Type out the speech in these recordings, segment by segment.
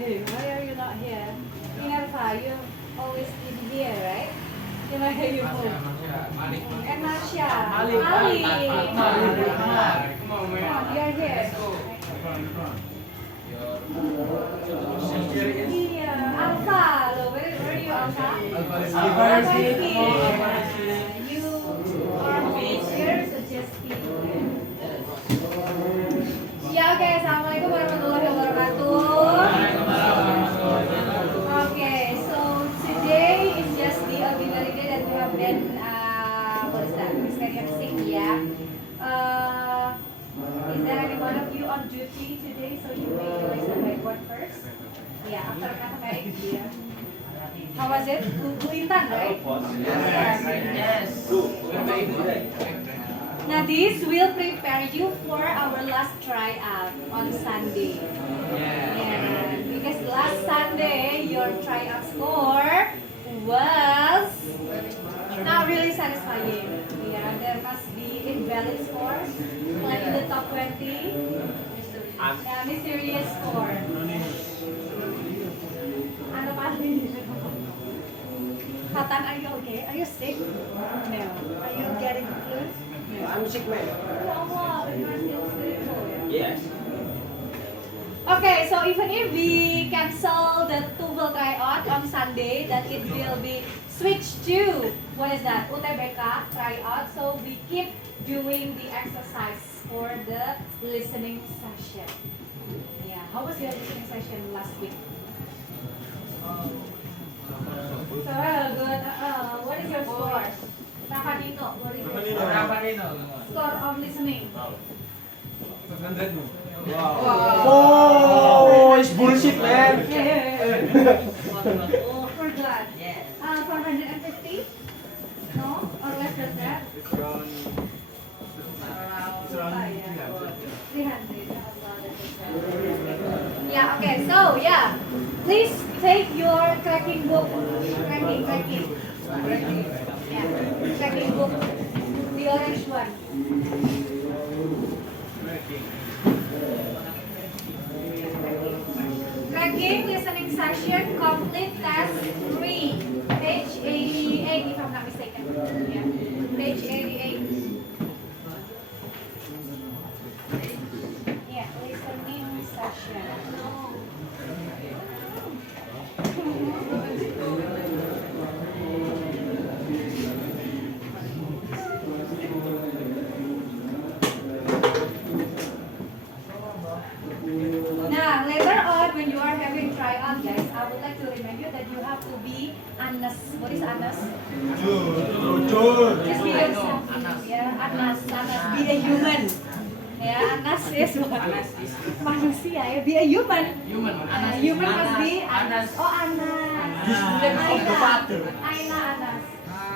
Hey, why are you not here? Minerva, you always been here, right? Can I hear you move? And Marsha. Malik. Come on, you're here. Yeah, Alpha. Where are you, Alpha? Alpha is here. You are always here, so just keep here. Ya, oke. Assalamualaikum warahmatullahi wabarakatuh. Okay, so today is just the ordinary day that we have been, what is that? Experiencing, yeah. Is there any one of you on duty today? So you may listen by word first. Yeah, after kata kayak dia. How was it? Bu Intan, right? Yes. Now this will prepare you for our last tryout on Sunday. Yeah. Because last Sunday your tryout score was not really satisfying. Yeah, there must be invalid scores, like in the top 20. Mysterious score. Ano pa? Katan, are you okay? Are you sick? No. Are you getting the flu? No. I'm sick, man. Oh, but you're still spiritual. Yes. Okay, so even if we cancel the TOEFL tryout on Sunday, that it will be switched to, what is that, UTBK tryout. So we keep doing the exercise for the listening session. Yeah, how was your listening session last week? So good. What is your score? Rafanito, what is your score? Score of listening. Oh, it's bullshit, man. We're glad. 450? No? Or less than that? 300. Yeah, okay. So, yeah. Please take your cracking book. Cracking. Yeah. Cracking book. The orange one. Cracking listening session, complete test 3, page 88 if I'm not mistaken. Yeah. Page 88. Yeah, listening session. Now, later on when you are having tryout, guys, I would like to remind you that you have to be honest. What is honest? Just be yourself. Yeah, honest. Be a human. Yeah, honest is what? Manusia, ya. Be a human. Human must be honest. Oh, honest. Aina honest.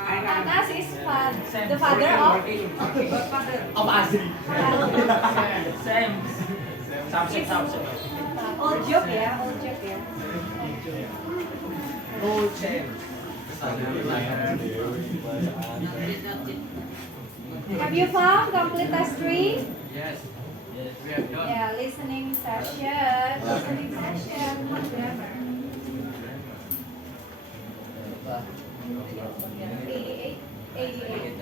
Anas is the father of Azri. Same. Old joke ya, old joke ya. Oh, Chen. Have you found complete test 3? Yes. We have done. Yeah, listening session. Listening session. Not grammar. 88. 88.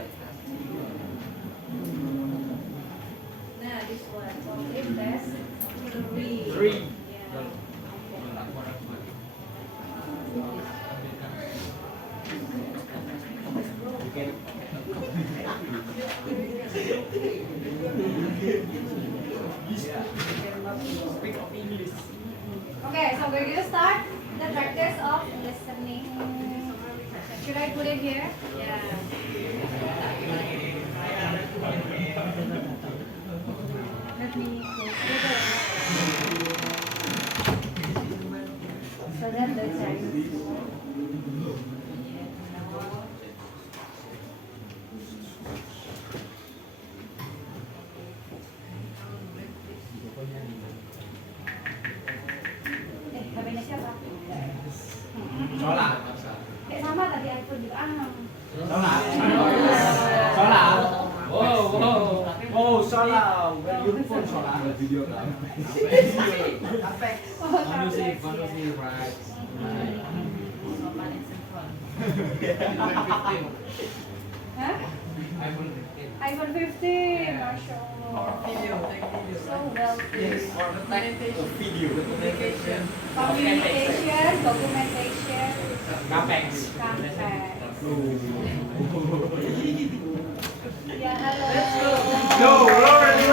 Nah, this one. Complete test 3. Yeah. Speak of English. Okay, so we're going to start the practice of listening. Should I put it here? Yeah. Let me close it. So that the Chinese. HP-nya siapa? Sholat. Kayak sama tadi iPhone juga. Sholat. Sholat. Wow. Oh, sholat. Where you phone sholat? Video kan. Apex. Kondusif, kondusif, right? Hah? iPhone 15. iPhone 15, Masya Allah. Video, take video. So wealthy. For documentation. Video. Documentation. Communication, documentation, Capex. campaign. Ya, halo. Go, Lawrence.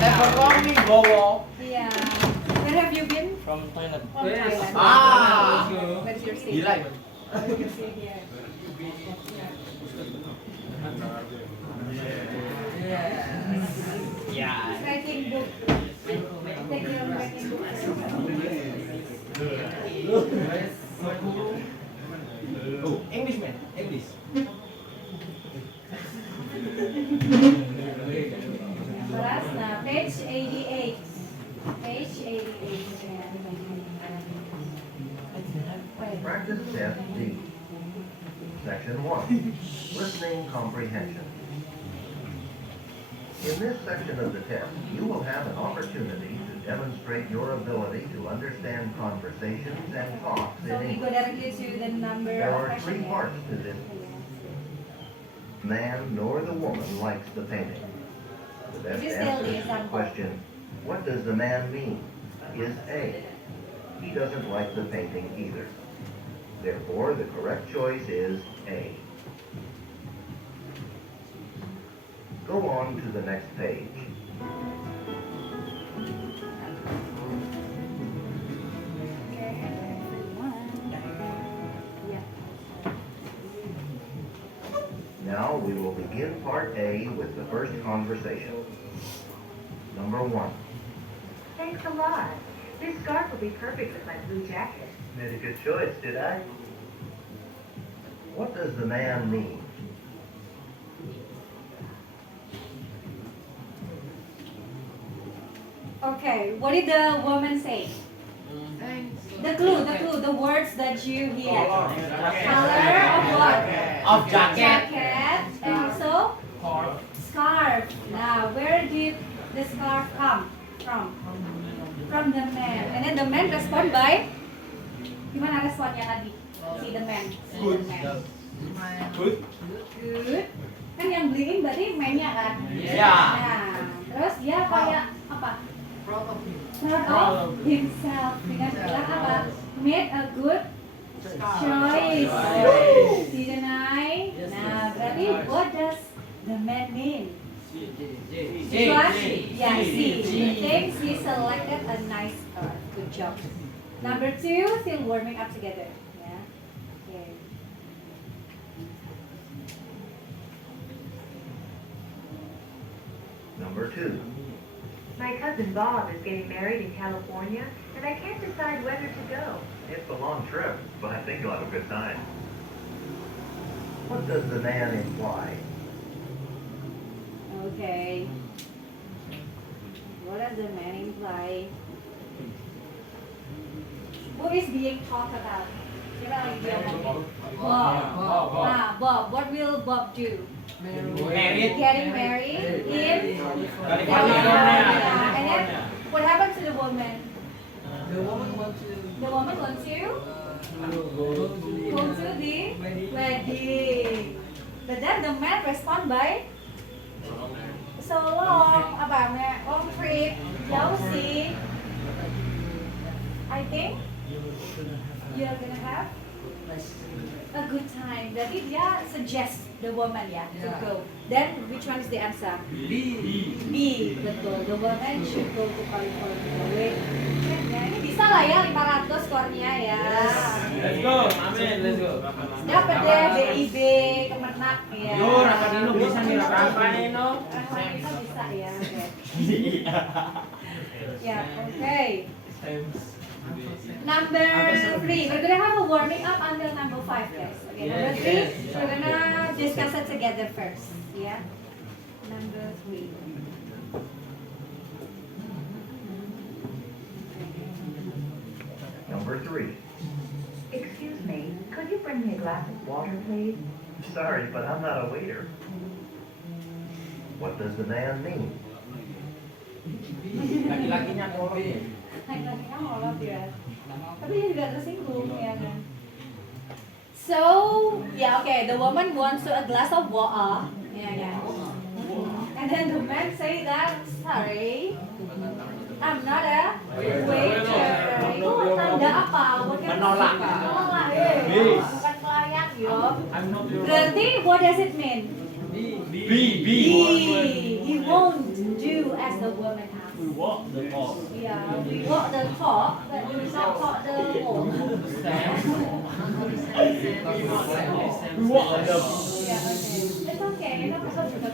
Never coming, Bowo. Iya. Where have you been? From Thailand. From Thailand. Ah. Where's your seat? Gila. Where's your seat here? Yeah. Writing book. Take your writing book. Oh, English man, English. Beras, nah, page 88. Page 88. Practice test D. Section 1. Listening comprehension. In this section of the test, you will have an opportunity to demonstrate your ability to understand conversations and talks So in we go English. directly to the number There of are question. three parts to this. Man nor the woman likes the painting. The best This is still the answer to the example. question, what does the man mean, is A. He doesn't like the painting either. Therefore, the correct choice is A. Go on to the next page. Now we will begin part A with the first conversation. Number 1. Thanks a lot. This scarf will be perfect with my blue jacket. Made a good choice, did I? What does the man mean? Okay, what did the woman say? The clue, the words that you hear. Color of what? Of jacket. Jacket, and also scarf. Now, where did the scarf come from? From the man. And then the man respond by, gimana responnya tadi? See the man. See the man. Good. Good. Kan yang beliin berarti man-nya kan? Ya. Nah, terus dia kayak apa? Proud of himself. Dengan bilang apa? Made a good choice. Didn't I? Nah, berarti what does the man mean? Which one? Yeah, C. He thinks he selected a nice car. Good job. Number 2, still warming up together. Yeah. Okay. Number 2. My cousin Bob is getting married in California, and I can't decide whether to go. It's a long trip, but I think you'll have a good time. What does the man imply? Okay. What does the man imply? Who is being talked about? Siapa lagi diomongin? Bob. Nah, Bob. What will Bob do? Married. Getting married in California. California. And then what happened to the woman? The woman wants to The woman wants to go go to the wedding. But then the man respond by so long, long trip, jauh sih. I think you're gonna have a good time. Berarti dia suggest the woman ya to go. Then which one is the answer? B. Betul. The woman should go to California. Wait. Ya, ini bisa lah ya 500 skornya ya. Let's go, amin, let's go. Dapat deh BIB Kemenak ya. Yo, Rakadino bisa nih, Rakadino. Rakadino bisa ya. Oke. Ya, oke. Number 3. We're gonna have a warming up until number 5, guys. Okay, number 3. We're gonna discuss it together first. Yeah. Number 3. Number 3. Excuse me, could you bring me a glass of water, please? Sorry, but I'm not a waiter. What does the man mean? Laki-lakinya kolot ya. Laki-lakinya ngolot ya. Tapi dia juga tersinggung ya kan. So, yeah, okay. The woman wants a glass of water. Yeah, yeah. And then the man say that, sorry, I'm not a waiter. Itu tanda apa? Menolak. Menolak, bukan pelayan, yo. I'm not your Berarti, what does it mean? B. He won't do as the woman asks. We walk the talk. Yeah, we walk the talk, but we don't talk the walk. We walk the Yeah, okay. It's okay. No problem.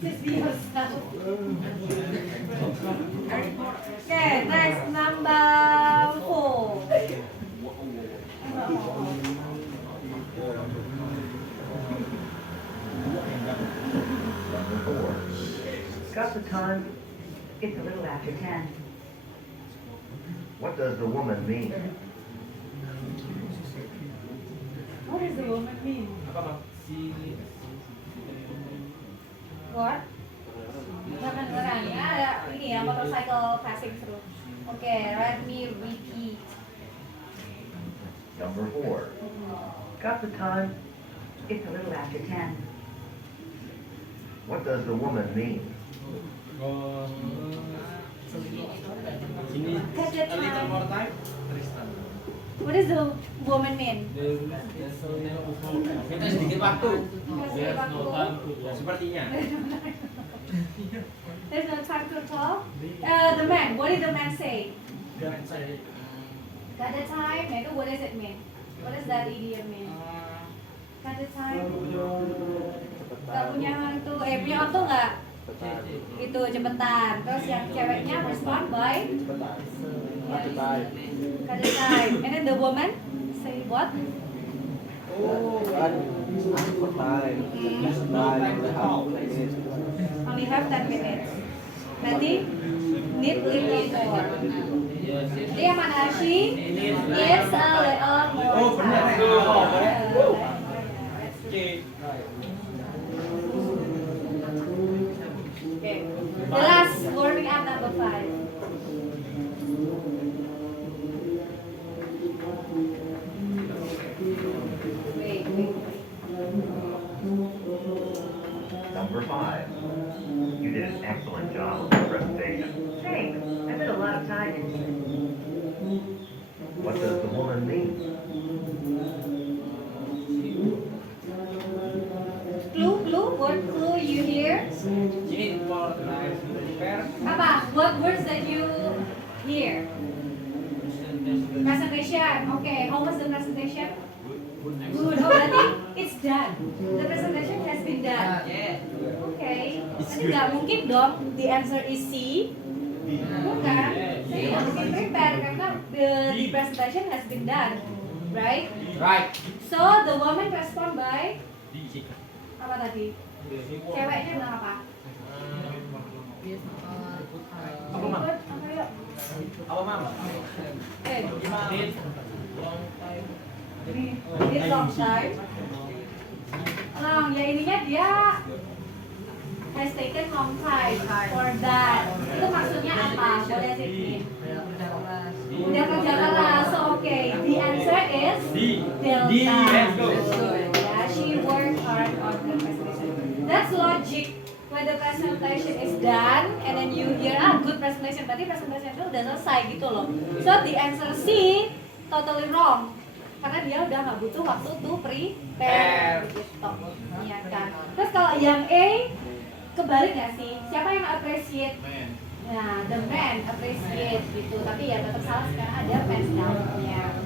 Just be yourself. Okay, next number 4. Number 4. Got the time? It's a little after 10. What does the woman mean? What does the woman mean? apa bang? What? Jangan orangnya ada ini ya, motorcycle passing through. Okay, let me repeat. Number 4. Got the time? It's a little after 10. What does the woman mean? Ini Got the a little time. more time. Tristan. What does the woman mean? Kita sedikit waktu. Kasih waktu. Sepertinya. There's no time to talk. The man, what did the man say? Got the time? Itu what does it mean? What does that idiom mean? Got the time? Gak punya hantu, punya auto nggak? Itu cepetan. Terus yang ceweknya respond by? Got the time. And then the woman say what? Only have 10 minutes. Berarti need little more. Jadi yang mana she needs a little more. Oh, benar. time. Oh, benar. Okay. The last warming up number 5. Wait. Number 5. You did an excellent job with the presentation. Thanks. I put a lot of time into it. What does the woman mean? Clue, what clue you hear? Sini more time. Prepare. Apa? What words that you hear? Presentation. Okay, how was the presentation? Good. Oh, berarti it's done. The presentation has been done. Okay. Tapi nggak mungkin dong. The answer is C. Bukan. Saya nggak mungkin prepare karena the presentation has been done, right? Right. So the woman respond by apa tadi? Ceweknya bilang apa? Apa mam? Ikut, apa yuk? Apa mam? Need long time. Long, ya ininya dia has taken long time for that. Itu maksudnya apa? What does it mean? Udah kerja keras, so okay. The answer is Delta. Let's go. Yeah, she worked hard on the presentation. That's logic. When the presentation is done, and then you hear good presentation, berarti presentation itu udah selesai gitu loh. So the answer C totally wrong. Karena dia udah nggak butuh waktu to prepare gitu. Iya kan. Terus kalau yang A kebalik nggak sih? Siapa yang appreciate? Nah, the man appreciate gitu. Tapi ya tetap salah karena ada pants down-nya.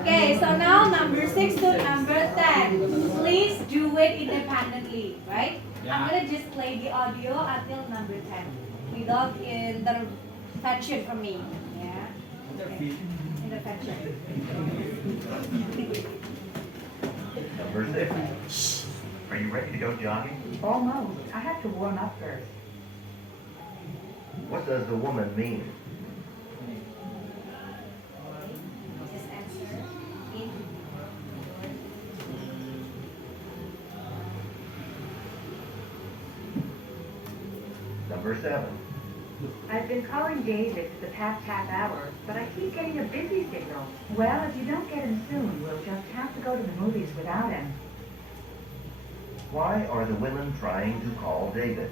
Okay, so now number 6 to number 10. Please do it independently, right? I'm gonna just play the audio until number 10 without intervention from me. Yeah. Okay. Intervention. Number 6. Are you ready to go jogging? Almost. I have to warm up first. What does the woman mean? Just answer in. Number 7. I've been calling David for the past half hour, but I keep getting a busy signal. Well, if you don't get him soon, we'll just have to go to the movies without him. Why are the women trying to call David?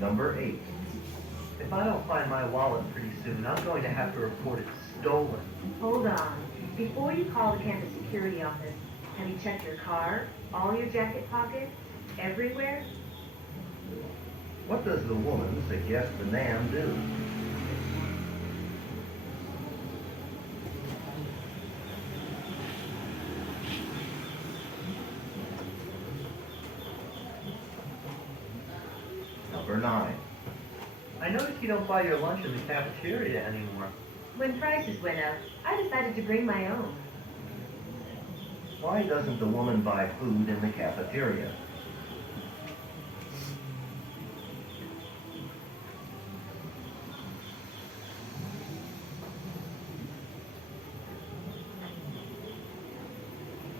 Number 8. If I don't find my wallet pretty soon, I'm going to have to report it stolen. Hold on. Before you call the campus security office, have you checked your car, all your jacket pockets, everywhere? What does the woman suggest the man do? Number 9. I noticed you don't buy your lunch in the cafeteria anymore. When prices went up, I decided to bring my own. Why doesn't the woman buy food in the cafeteria?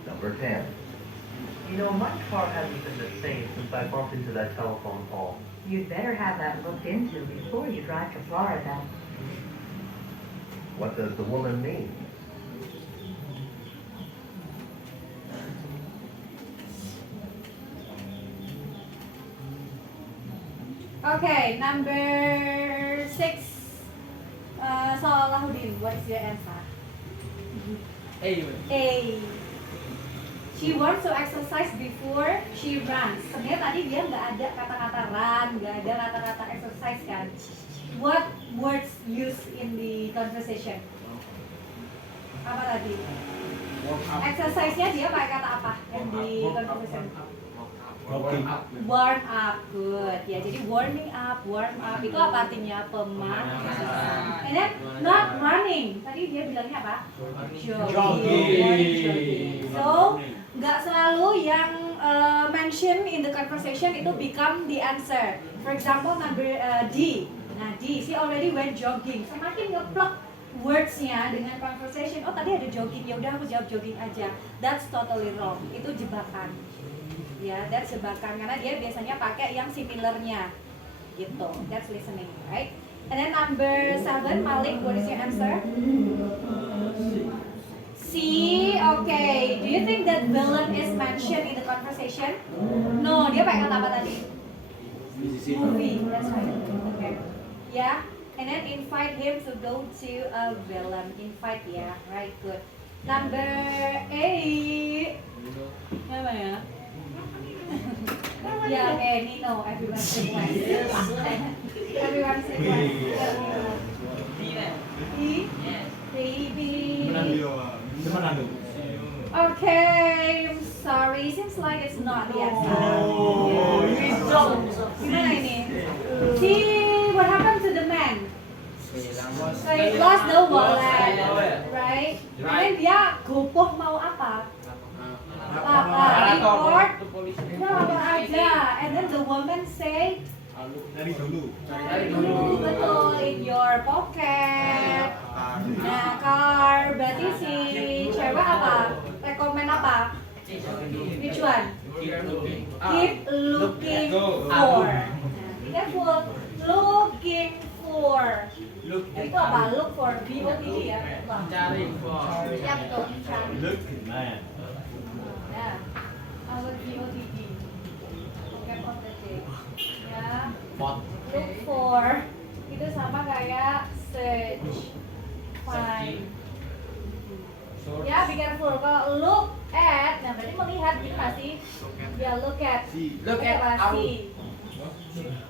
Number 10. You know, my car hasn't been the same since I bumped into that telephone pole. You'd better have that looked into before you drive to Florida. What does the woman mean? Okay, number 6. Salahuddin, what is your answer? A. She wants to exercise before she runs. Sebenarnya tadi dia nggak ada kata-kata run, nggak ada kata-kata exercise kan. What words used in the conversation? Apa tadi? Exercise-nya dia pakai kata apa in the conversation? Warm up, good. Ya, jadi warm up itu apa artinya? Pemanasan. And then not running. Tadi dia bilangnya apa? Jogging. So, nggak selalu yang mention in the conversation itu become the answer. For example, number D. Nah, D, she already went jogging. Semakin ngeplok words-nya dengan conversation. Oh, tadi ada jogging. Ya udah aku jawab jogging aja. That's totally wrong. Itu jebakan. Ya, that's jebakan karena dia biasanya pakai yang similarnya. Gitu. That's listening, right? And then number 7, Malik, what is your answer? C, okay. Do you think that villain is mentioned in the conversation? No, dia pakai kata apa tadi? Movie, that's right. Okay. Yeah, and then invite him to go to a villain. Invite, yeah, right, good. Number 8. Apa ya? Yeah, okay, Nino, everyone's request. Everyone's request. E? Baby. Okay, I'm sorry. Seems like it's not the answer. Gimana ini? See what happened to the man? So he lost the wallet, right? And then dia gopoh mau apa? Report? No, apa aja. And then the woman say, cari dulu, betul, in your pocket. Nah, car, berarti si cewek apa? Rekomen apa? Which one? Keep looking for. Nah, be careful. Looking for. Itu apa? Look for. VOTD ya? Cari. Ya betul. Cari. Look man. Nah, our VOTD. Vocab of the day. Ya. Look for. Itu sama kayak search. Find. Ya, be careful. Kalau look at, nah berarti melihat gitu masih. Ya, look at. Look at see.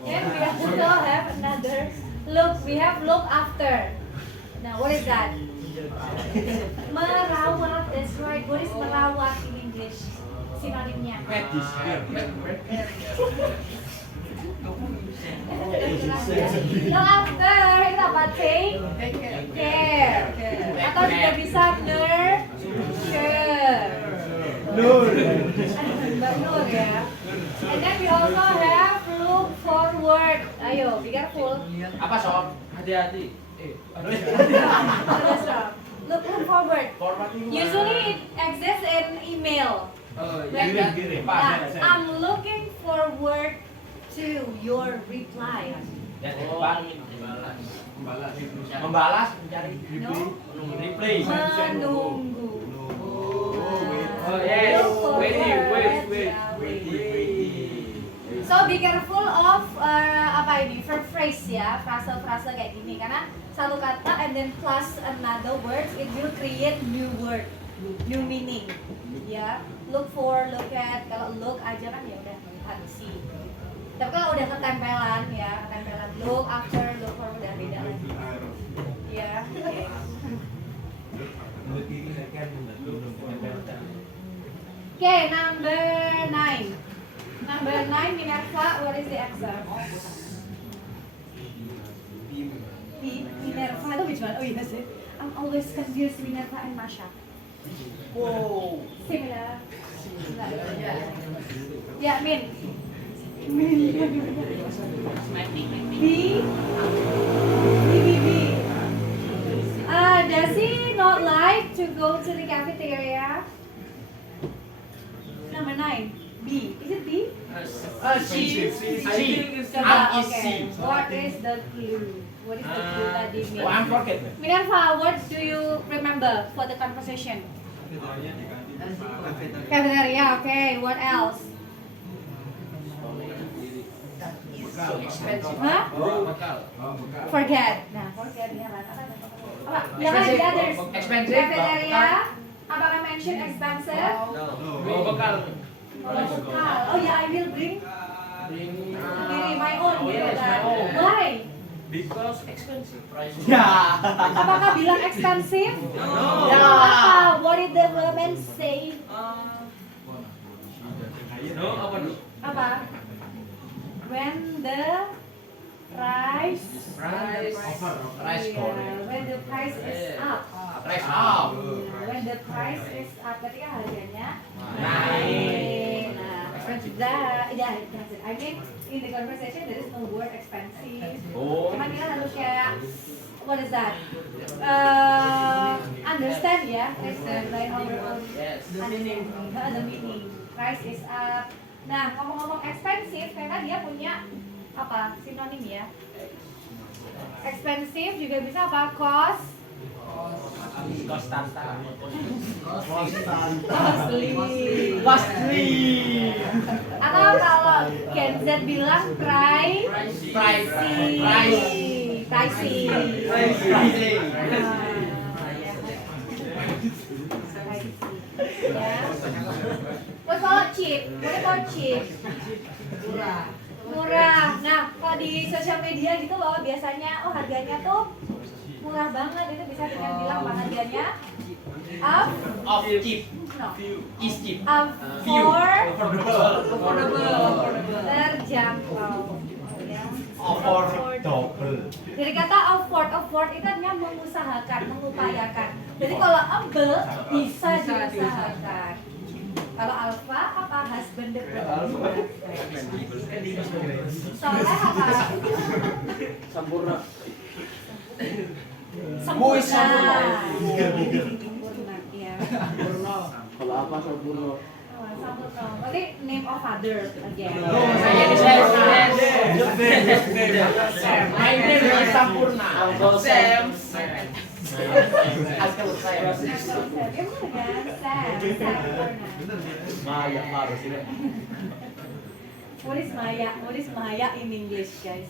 And we also have another look. We have look after. Now, what is that? Merawat. That's right. What is merawat in English? Sinonimnya. Look after itu apa? Take care. Atau juga bisa nurture. Mbak Nur ya. And then we also have look forward. Ayo, be careful. Apa sob? Hati-hati. That's wrong. Look forward. Forwarding. Usually it exists in email. Like that. Nah, I'm looking forward to your reply. Dan depan membalas mencari No? reply. Menunggu. Oh yes, Look waiting, forward, wait. So be careful of apa ini verb phrase ya, frase-frase kayak gini karena satu kata and then plus another words it will create new word, new meaning. Ya, look for, look at, kalau look aja kan ya udah melihat see. Tapi kalau udah ketempelan ya, ketempelan look after, look for udah beda lagi. Ya, oke. Okay, number 9. Number 9, Minerva, what is the answer? Minerva, itu which one? Oh yes, I'm always confused Minerva and Masha. Wow. Similar. Yeah, Min. B. Does he not like to go to the cafeteria? Number 9. B. Is it B? She. Coba, okay. What is the clue? What is the clue tadi, Min? Oh, I'm forget. Minerva, what do you remember for the conversation? Cafeteria, okay. What else? Huh? Forget. Nah, forget ya kan. Apa? Yang ada the others. Expensive. Cafeteria. Apakah mention expensive? Bawa bekal. Bekal. Oh ya, I will bring sendiri my own. Yes, Gitu my kan. own. Why? Because expensive price. Apakah bilang expensive? No. Apa? What did the woman say? No, apa dulu? Apa? When the price Price. Price Yeah, when the price is up. Price up. When the price is up, ketika harganya Naik. Nah, Expensive. expensive. I mean, in the conversation there is no word expensive. Oh. Cuman kita harus kayak what is that? Understand ya, listen by our own. Yes. Understand. The meaning. Price is up. Nah, ngomong-ngomong expensive, karena dia punya apa sinonim ya? Expensive juga bisa apa? Cost. Konstanta. Costly. Atau kalau Gen Z bilang pricey. What about cheap? What about cheap? Murah. Nah, kalau di sosial media gitu loh, biasanya harganya tuh murah banget. Itu bisa dengan bilang harganya Of cheap. no, Is cheap. affordable, terjangkau. Affordable. Dari kata afford itu artinya mengusahakan, mengupayakan. Jadi kalau able bisa diusahakan. Kalau alpha apa? Husbandable. Soalnya apa? Sempurna. Sempurna. Sempurna. Sempurna, iya. Kalau apa sempurna? Sempurna. Berarti name of father again. My name is Sampurna. Uncle Sam. Uncle saya. Maya harus ini. What is Maya? What is Maya in English, guys?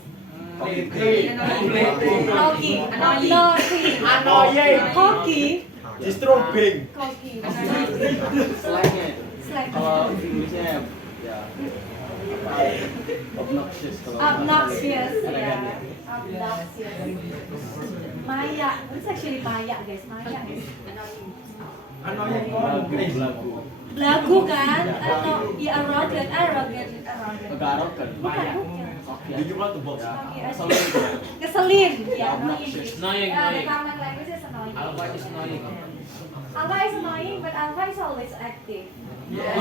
Hoki. Annoying. Hoki. Disturbing. Hoki. Slangnya. Slang. Kalau Inggrisnya ya obnoxious kalau Obnoxious, ada ya. ganti. Obnoxious. Maya. What's actually Maya, guys? Maya is lagu kan? Atau ya arrogant. Garot kan. Bukan. Do you want to box? Keselin. Ya, Obnoxious. Annoying. The common language is annoying. Alpha is annoying. Alpha is annoying, but Alpha is always active. Yeah.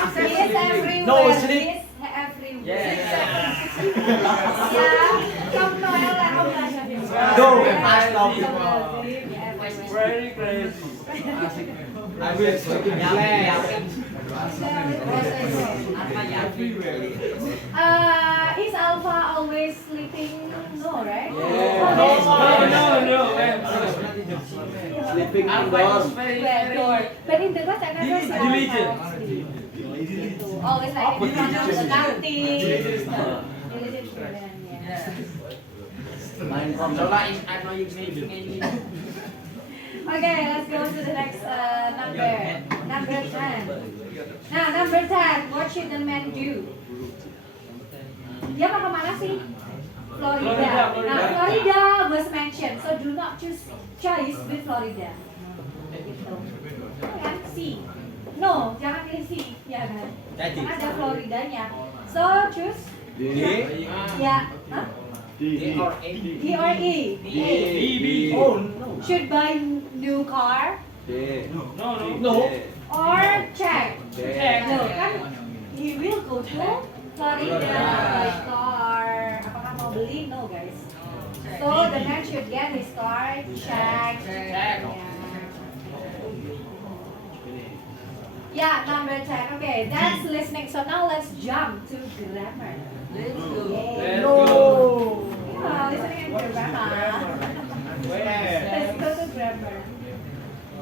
He is everywhere. No sleep. He is everywhere. Yeah. Không nói là không là Go, fast stop. Very crazy. I will sleep in Is Alpha always sleeping? No, right? No, Sleeping Alpha indoors. is very, Well, but in the class I never see Diligent. Alpha sleep. Always like in front of the accounting. Diligent student, yeah. Main from Lola is annoying me. Okay, let's go to the next number. Number 10. Nah, number 10. What should the man do? Dia mau kemana sih? Florida. Nah, Florida was mentioned, so do not choose with Florida. Gitu. Kan? C. No, jangan pilih C, ya kan? Jadi. Ada Floridanya. So choose. D. Ya. Hah? D or A. D or E? B. Oh no. Should buy new car D. No. or check? D. No, kan he will go to Florida buy car. Apakah mau beli? No, guys. So the man should get his car checked. Yeah, number 10. Okay, that's listening. So now let's jump to grammar. Let's Yay. go. Yeah, listening and grammar. Let's go to grammar.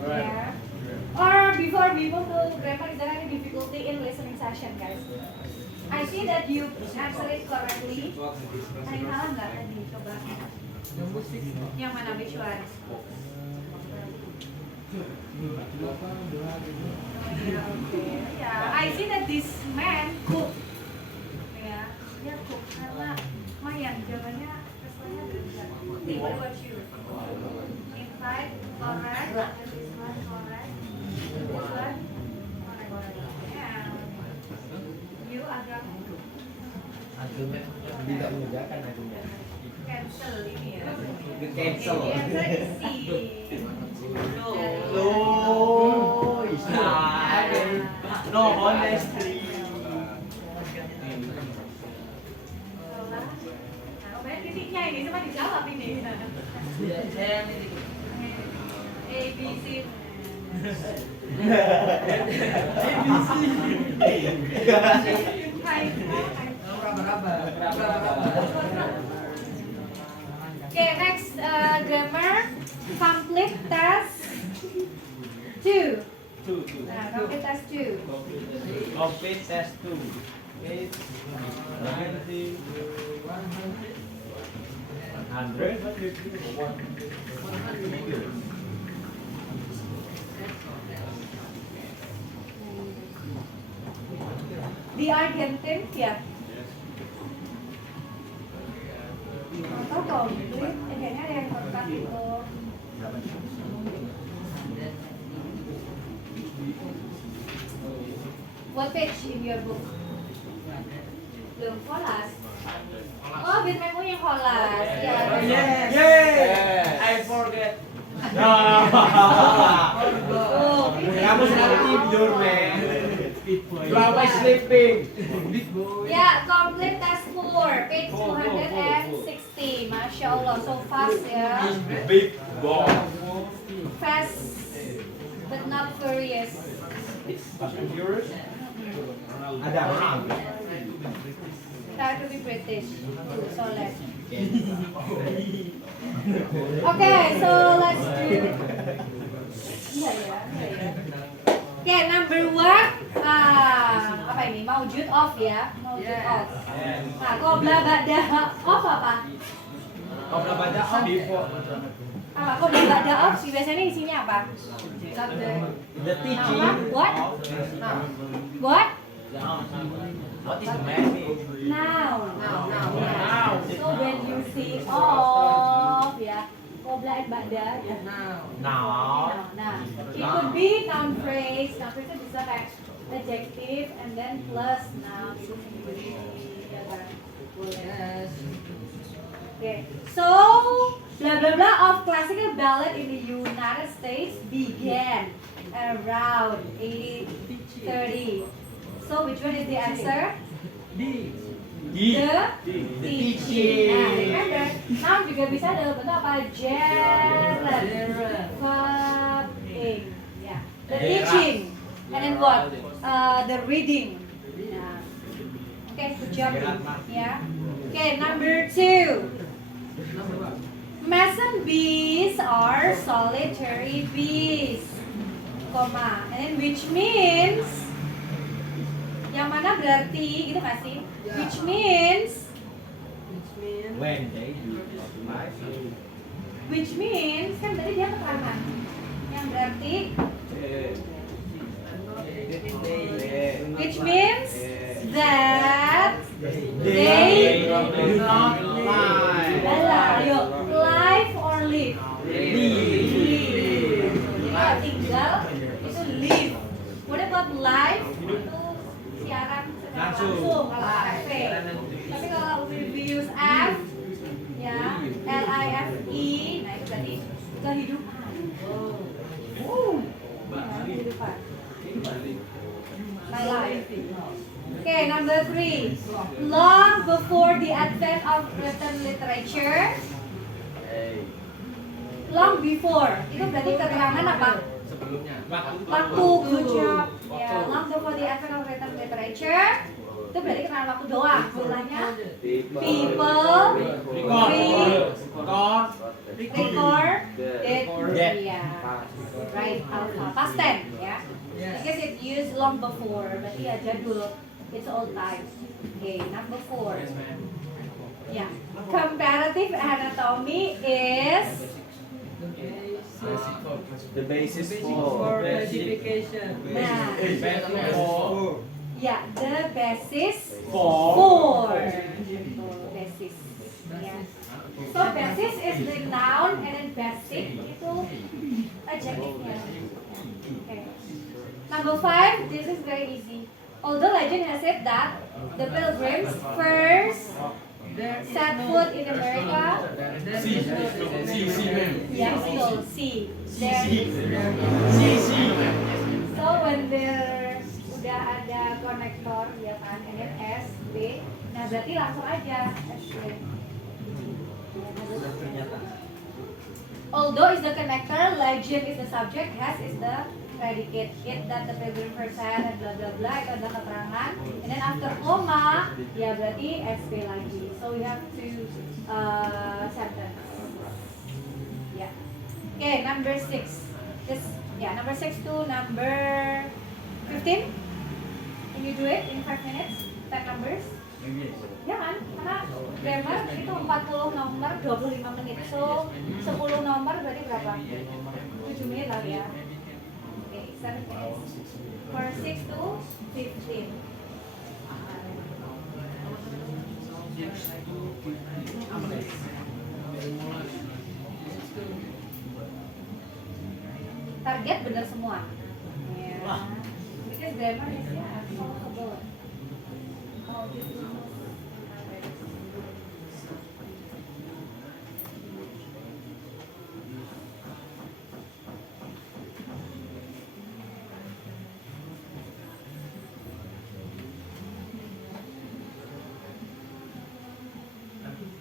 Yeah. Or before we move to grammar, is there any difficulty in listening session, guys? I see that you answer it correctly. Ada yang salah nggak tadi? Coba. Yang mana? Which one? Yeah, I see that this man cook. Ya, dia cook karena lumayan jawabannya keselnya besar. What about you? Inside, correct. This one correct. This one correct. Yeah. You agak Argumen tidak mengerjakan argumen. cancel ini ya. Cancel. Jadi answer is C. No, it's not. No, honestly. Nah, banyak titiknya ini, cuma dijawab ini. A, B, C. Okay, next grammar. Complete test 2. Nah, complete test 2. Complete test 2. 8, 90, 100. Di Argentina ya. Atau komplit, kayaknya ada yang kontak itu. What page in your book? Belum kolas. Oh, Bitmemo yang kolas. Ya. Yes. I forget. Oh, Kamu selalu tidur, man. You are always sleeping. ya, complete test 4, page 260. Masya Allah, so fast ya. Big ball. Fast, but not furious. Fast and Furious. Ada orang. Try to be British. So let's. Okay, so let's do. Iya ya. Okay, number 1. Apa ini? Maujud off ya. Maujud off. Nah, qobla ba'da off apa? Kalau baca before. Apa? Qobla ba'da off sih biasanya isinya apa? The teaching. What? What? What is the meaning? Noun. Now. So when you see off ya, qobla and ba'da ya. Now. Nah, it could be noun phrase. Noun phrase itu bisa kayak adjective and then plus noun itu sendiri. Ya kan? Boleh. Okay, so blah blah blah of classical ballet in the United States began around 1830. So which one is the answer? B. teaching. Nah, remember, noun juga bisa dalam bentuk apa? Gerund. Verbing. Ya. The teaching. And then what? The reading. Nah. Okay, good job. Ya. Okay, number 2. Mason bees are solitary bees. Koma. And then which means, yang mana berarti gitu nggak sih? Which means When they do which means kan berarti dia keterangan. Yang berarti which means that they do not lie. Bala, yuk, live or live? Live. Jadi tinggal itu live. What about live? Itu siaran secara langsung kalau AFP. Tapi kalau we use F, ya, LIFE, nah itu berarti kehidupan. Kehidupan. My life. Okay, number 3. Long before the advent of written literature. Long before. Itu berarti keterangan apa? Waktu. Good job. Ya, long before the advent of written literature. Itu berarti keterangan waktu doang. Jumlahnya people, record, did. Iya. Right, alpha. Past tense, ya. Because it used long before. Berarti ya jadul. It's old times. Okay, number 4. Yeah. Comparative anatomy is The basis for classification. nah, yeah, the basis for basis. Yeah. So basis is the noun and then basic itu adjectivenya. Okay. Number 5, this is very easy. Although legend has said that the pilgrims first set foot in America. Yeah, still C. So when there udah ada konektor ya kan, and then S, B, nah berarti langsung aja S, B. Although is the connector, legend is the subject, has is the predicate, it that the pilgrim first had, and blah blah blah, itu ada keterangan, and then after comma, ya berarti SP lagi. So we have two sentence. Yeah. Okay, number 6. This, yeah, number 6 to number 15. Can you do it in 5 minutes? 10 numbers? Ya kan? Karena grammar itu 40 nomor 25 menit. So 10 nomor berarti berapa? 7 menit lah ya. Okay, 7 minutes. For 6 to 15. Target benar semua. Ya. Because grammar is ya solvable. Oh, gitu.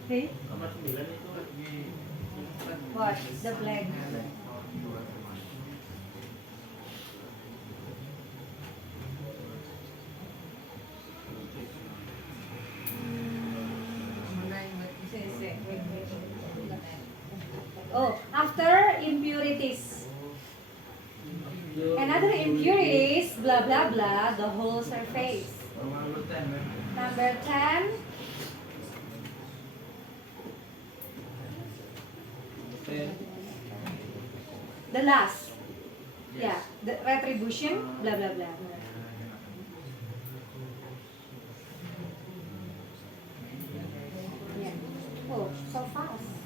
See? What? The blank. Oh, after impurities. Another impurities, blah blah blah, the whole surface. Number 10. The last. Yeah, the retribution, blah blah blah. Yeah. Oh, so fast.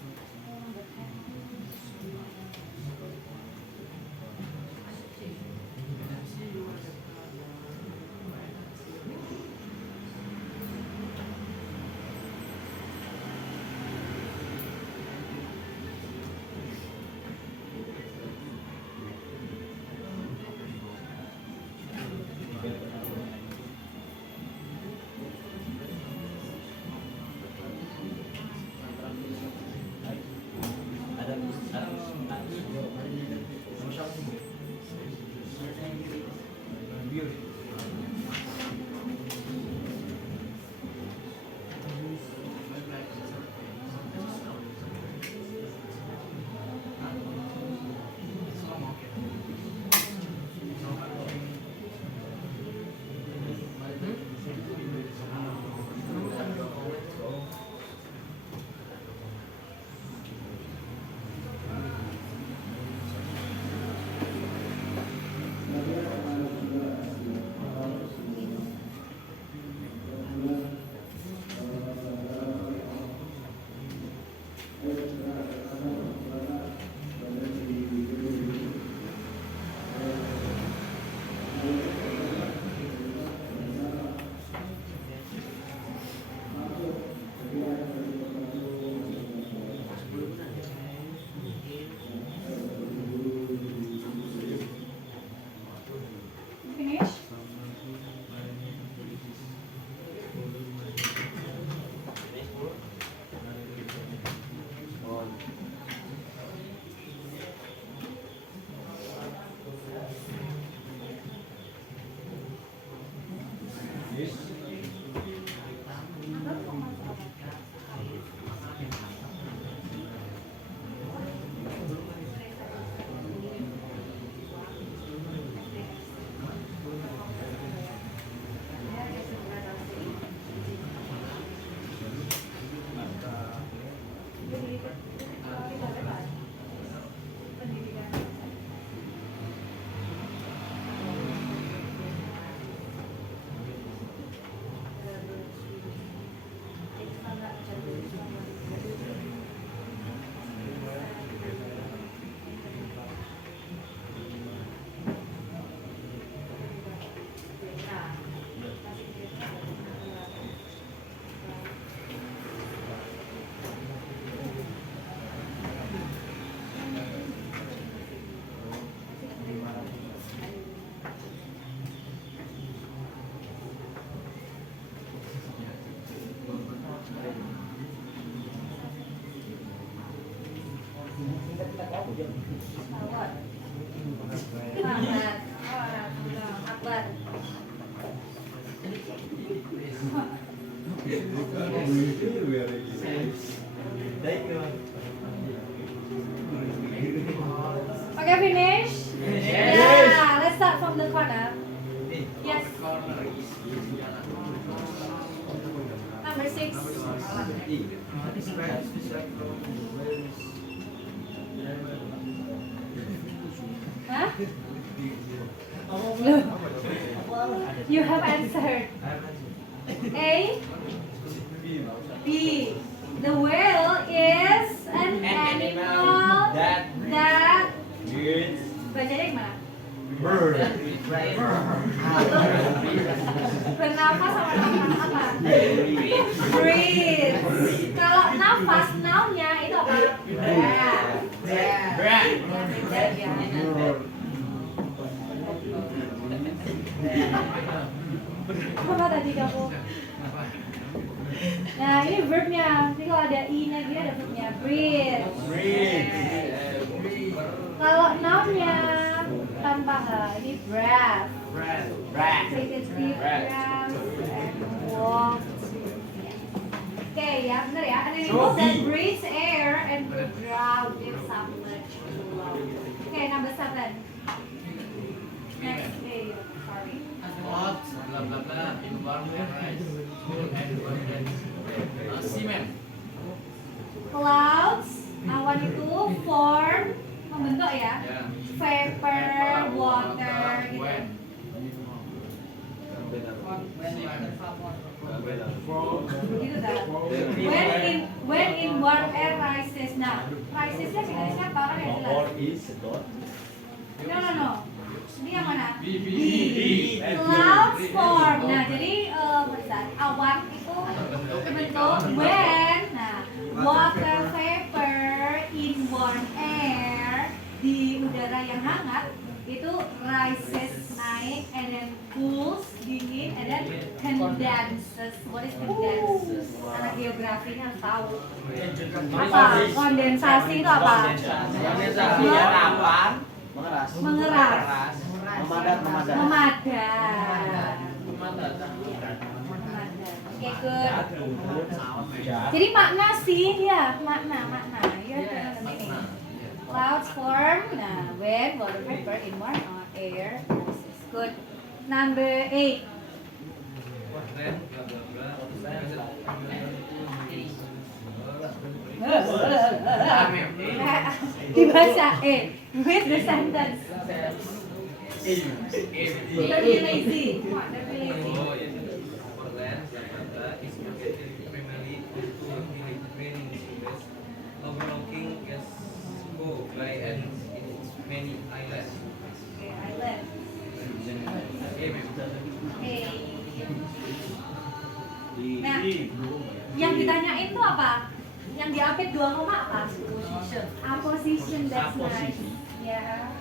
Finish. Akbar. Okay, finish? Yeah, let's start from the corner. Yes. Number 6. Huh? You have answered. A. B. The whale is an animal that bacanya yang mana? Bernafas sama nama apa? Breathes. Kalau nafas, nounnya itu apa? Apa tadi kamu? Nah ini verbnya. Jadi kalau ada i-nya dia ada verbnya breathe. Kalau nounnya tanpa h, ini breath. Take a deep breath and walk. Oke ya, benar ya. An animal that breathes air and the ground is submerged below. Oke, number 7. Next day, sorry. Clouds, awan itu form, membentuk ya. Vapor, water, gitu. Gitu kan? When in warm air rises. Nah, risesnya jenisnya apa kan yang jelas? No. Ini yang mana? B. Clouds form. Nah, jadi awan itu terbentuk when, nah, water vapor in warm air, di udara yang hangat itu rises, naik, and then cools, dingin, and then condenses. What is condenses? Anak geografinya harus tahu. Apa? Kondensasi itu apa? Mengeras. Memadat. Oke, good. Jadi makna sih ya, makna. Ya, ini. Clouds form. Nah, when water vapor in warm air rises. Good. Number 8. Dibaca with the sentence. Don't be lazy. Yang diapit 2 koma apa? Apposition, that's nice. Ya.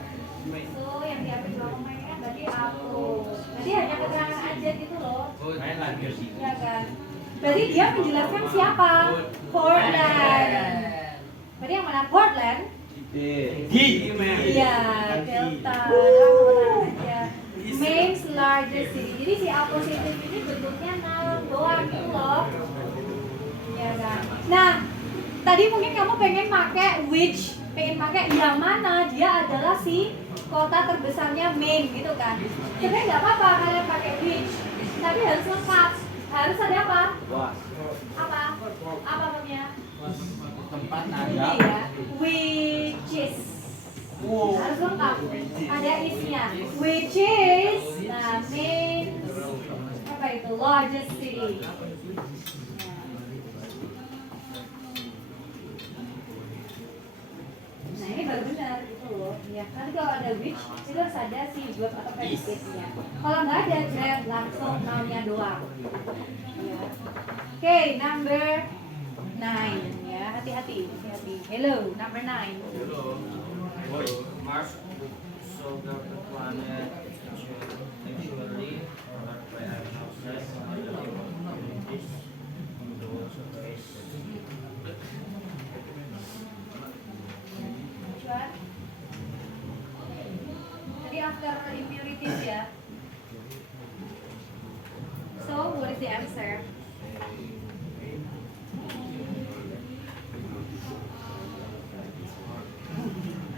So yang diapit 2 koma ini kan berarti apo. Jadi hanya keterangan aja gitu loh. Main lagi sih. Ya kan. Berarti dia menjelaskan siapa? Portland. Berarti yang mana? Portland? Iya, Delta. Langsung aja. Maine's largest city. Jadi si apposition ini bentuknya doang gitu loh. Ya kan. Nah, tadi mungkin kamu pengen pakai which, pengen pakai yang mana, dia adalah si kota terbesarnya Maine gitu kan. Sebenarnya nggak apa-apa kalian pakai which, tapi harus lengkap. Harus ada apa? Apa? Apa namanya? Tempat Ini ada. ya, which is. Harus lengkap. Ada isnya. Which is, nah Maine, apa itu? Largest city. Nah ini baru benar gitu loh. Ya, nanti kalau ada which itu harus ada si verb atau predicate-nya. Kalau nggak ada grab langsung noun-nya doang. Ya. Oke, number 9 ya. Hati-hati. Hello, number 9. Mars so the planet actually covered by a process on the this on the world surface. Which one? Tadi after impurities ya. So, what is the answer?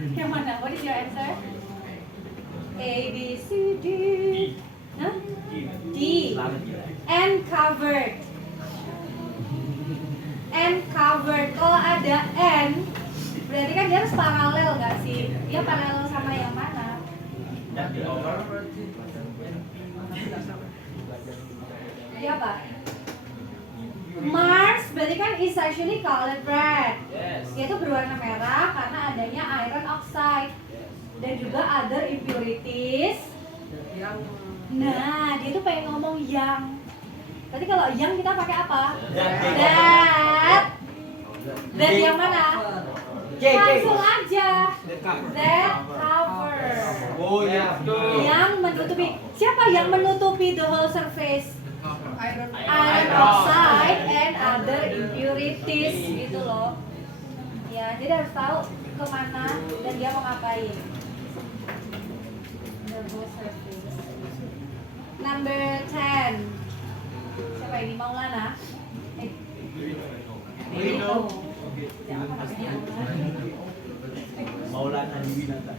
Yang mana? What is your answer? A, B, C, D. Huh? D. And covered. And covered. Kalau ada N, berarti kan dia harus paralel nggak sih? Dia paralel sama yang mana? Dia apa? Mars berarti kan is actually colored red. Yes. Dia itu berwarna merah karena adanya iron oxide dan juga other impurities. Nah, dia tuh pengen ngomong yang. Berarti kalau yang kita pakai apa? That yang mana? Langsung aja. That cover. Oh ya, betul. Yang menutupi. Siapa yang menutupi the whole surface? Iron oxide and other impurities gitu loh. Ya, jadi harus tahu kemana dan dia mau ngapain. The whole surface. Number 10. Siapa ini? Maulana? Rino. Siapa namanya? Maulana Diwinata.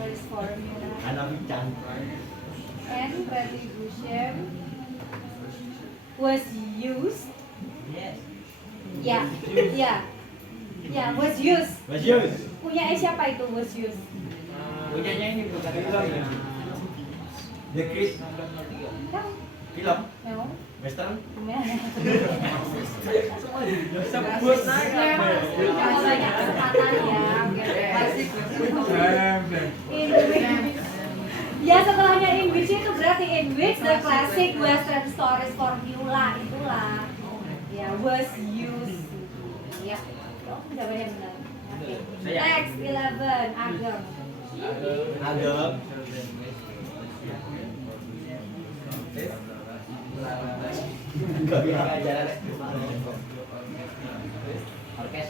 There's formula. Anak Bican. And retribution was used. Yes. Ya, ya, ya, was used. Bagus. Punya siapa itu was used? Punyanya ini bukan film ya. The Chris. No, Film. no. Western. Sebut kalau banyak kesempatan ya. Ya setelahnya in which itu berarti in which the classic Western stories formula itulah. Ya was used. Ya, jawabannya benar. Oke. Next 11 Agam. Agam. Gak bisa ajaran. Orkes.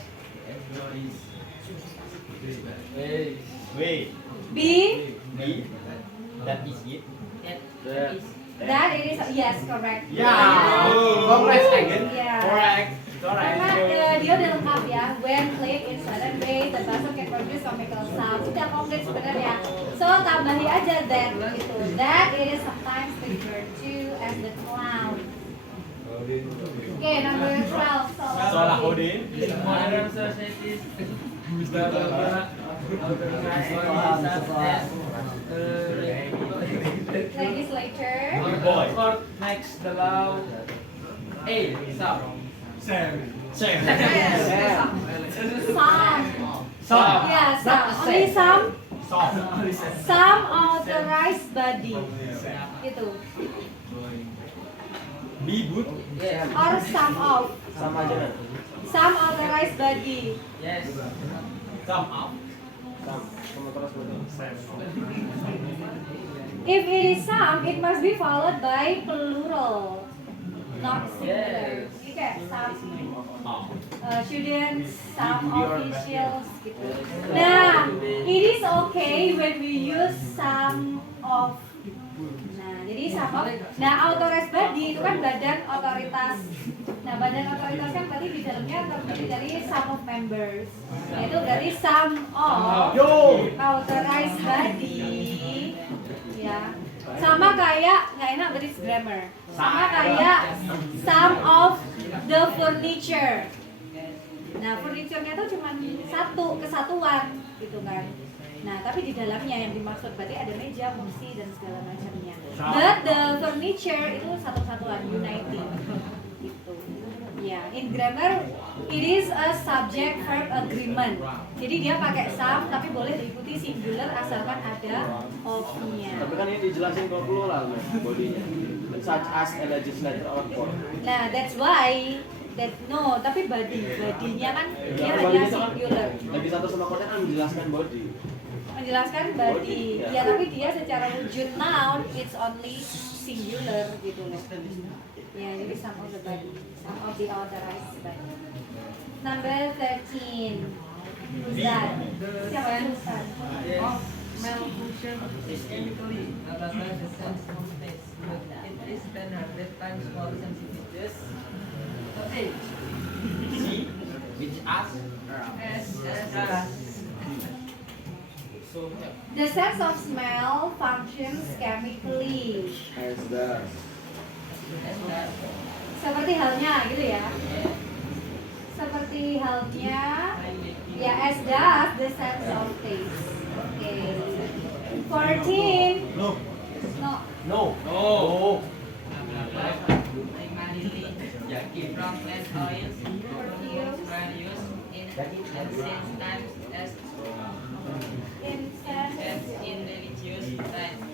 Wait. B. That is it. That it is yes correct. Yeah. Congrats again. Yeah. Correct. Karena dia udah lengkap ya. When played in certain ways, the buzzer can produce comical sound. Sudah komplit sebenarnya. So tambahi aja that gitu. That it is sometimes referred to as the clown. Okay, number 12. Salahuddin. Modern societies Legislature. Boy. court makes the law. Sam. Some. Sam. Yeah, some. Only some. Sam. Some authorized body. Gitu. Bibut. or some of. Sama aja kan? Some authorized body. Yes. Sama terus betul. If it is some, it must be followed by plural, not singular. Jadi kayak some students, some officials gitu. Nah, it is okay when we use some of. Nah, jadi some of. Nah, authorized body itu kan badan otoritas. Nah, badan otoritas kan berarti di dalamnya terdiri dari some of members. Itu berarti some of authorized body. Ya, sama kayak nggak enak berarti grammar. Sama kayak some of the furniture. Nah, furniture-nya itu cuma satu kesatuan gitu kan. Nah, tapi di dalamnya yang dimaksud berarti ada meja, kursi dan segala macamnya. But the furniture itu satu kesatuan, uniting. Gitu. Ya, in grammar it is a subject verb agreement. Jadi dia pakai some tapi boleh diikuti singular asalkan ada of-nya. Tapi kan ini dijelasin kalau plural bodinya. Such as a legislator or court. Nah, that's why tapi bodinya kan dia hanya Bodinya itu kan singular. lagi satu sama courtnya kan menjelaskan body. Menjelaskan body. Ya, tapi dia secara wujud noun it's only singular gitu loh. Ya, jadi some of the body, some of the authorized body. Number 13. Who's that? Siapa yang Ustaz? Yes. Malfunction is chemically about the sense of taste. It is 100 times more sensitive. Okay. See? Which us? The sense of smell functions chemically. As does. Seperti halnya gitu ya. Seperti halnya ya as does the sense of taste. Oke. 14. No. No. No. Oh. From plant oils, Perfumes. when used in ancient times as Incense. in religious rites,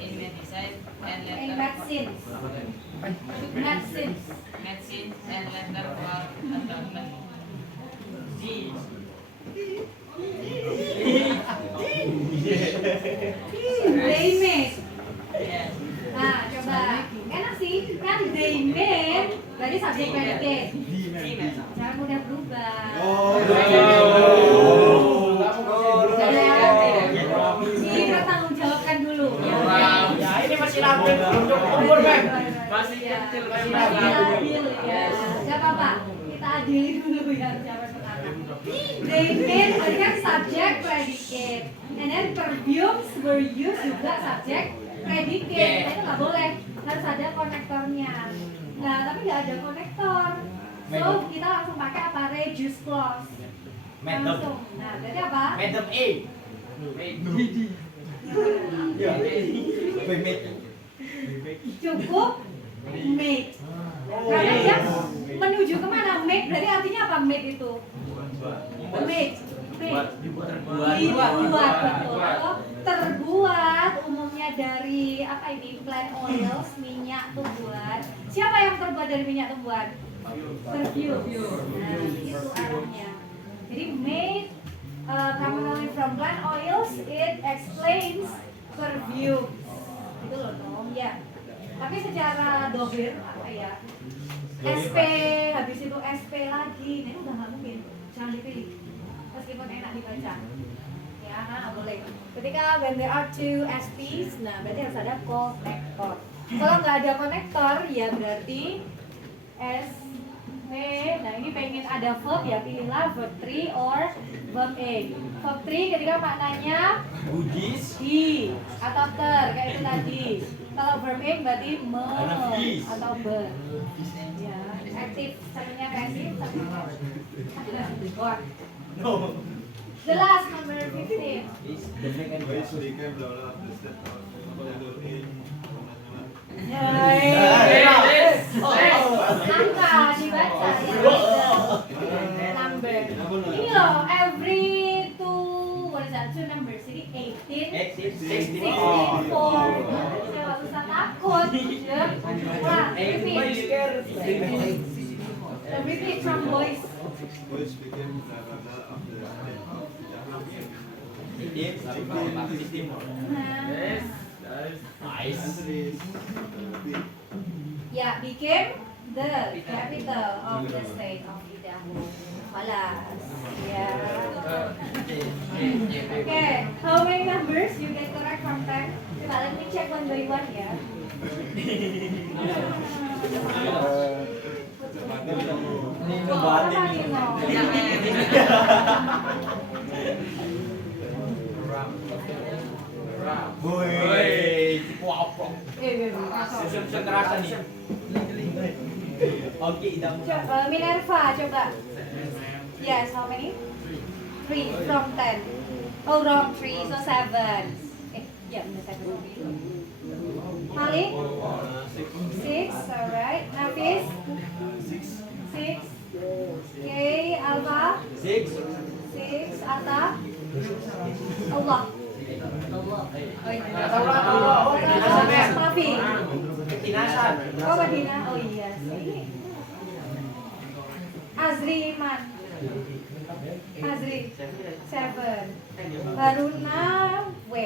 in medicine and In later medicines. Medicines. medicine and later for adulthood. D. They made. Yes. Nah, coba. Enak sih. Kan they made berarti subjek predicate. Jangan mudah berubah. Ini pertanggungjawabkan dulu. Ya ini masih labil, belum cukup umur, Bang. Masih kecil, Bang. Masih adil ya. Gak apa-apa. Kita adili dulu ya siapa pertama. They made berarti kan subjek predicate. And then perfumes were used juga subjek predicate. Itu nggak boleh. Harus ada konektornya. Nah, tapi nggak ada konektor. So, kita langsung pakai apa? Reduce clause. Langsung. Nah, berarti apa? Madam A. Ya. Cukup make. Karena dia menuju kemana? Make berarti artinya apa? Make itu? Make. Dibuat, betul. Atau terbuat umumnya dari apa ini? Plant oils, minyak tumbuhan. Siapa yang terbuat dari minyak tumbuhan? Perfume. Nah, itu arahnya. Jadi made commonly from plant oils, it explains perfume. Itu loh dong, ya. Tapi secara dohir apa ya? SP habis itu SP lagi, nah itu udah nggak mungkin. Jangan dipilih. Meskipun enak dibaca, ya nggak boleh. Ketika when there are two SPs, nah berarti harus ada konektor. Kalau nggak ada konektor, ya berarti SP. Nah ini pengen ada verb ya pilihlah verb 3 or verb A. Verb 3 ketika maknanya di atau ter kayak itu tadi. Kalau verb A berarti me atau ber. Ya, aktif satunya pasif, satunya or. The last number 15. Angka dibaca ya. Number. Ini loh, every two numbers. Jadi 18, 16, 4. Saya waktu start up. takut. Ulang, repeat. Repeat from boys. Boys became blah blah blah after Yes. Nice. answer is B. Yeah, became the capital of the state of Idaho. Malas. Yeah. Okay, how many numbers you get correct from 10? Coba, let me check one by one ya. Oh, apa Nino? Kekerasan nih. Oke, idam. Coba, Minerva, coba. Yes, how many? 3 from 10. Oh, wrong 3, so 7. Yeah, benar 7. Malik? 6, alright. Nafis? 6. Okay, Alva? 6. 6. Atta? Allah. Mafi? Kinasan. Oh, Madina. Oh iya sih. Azri Iman. Azri 7. Baruna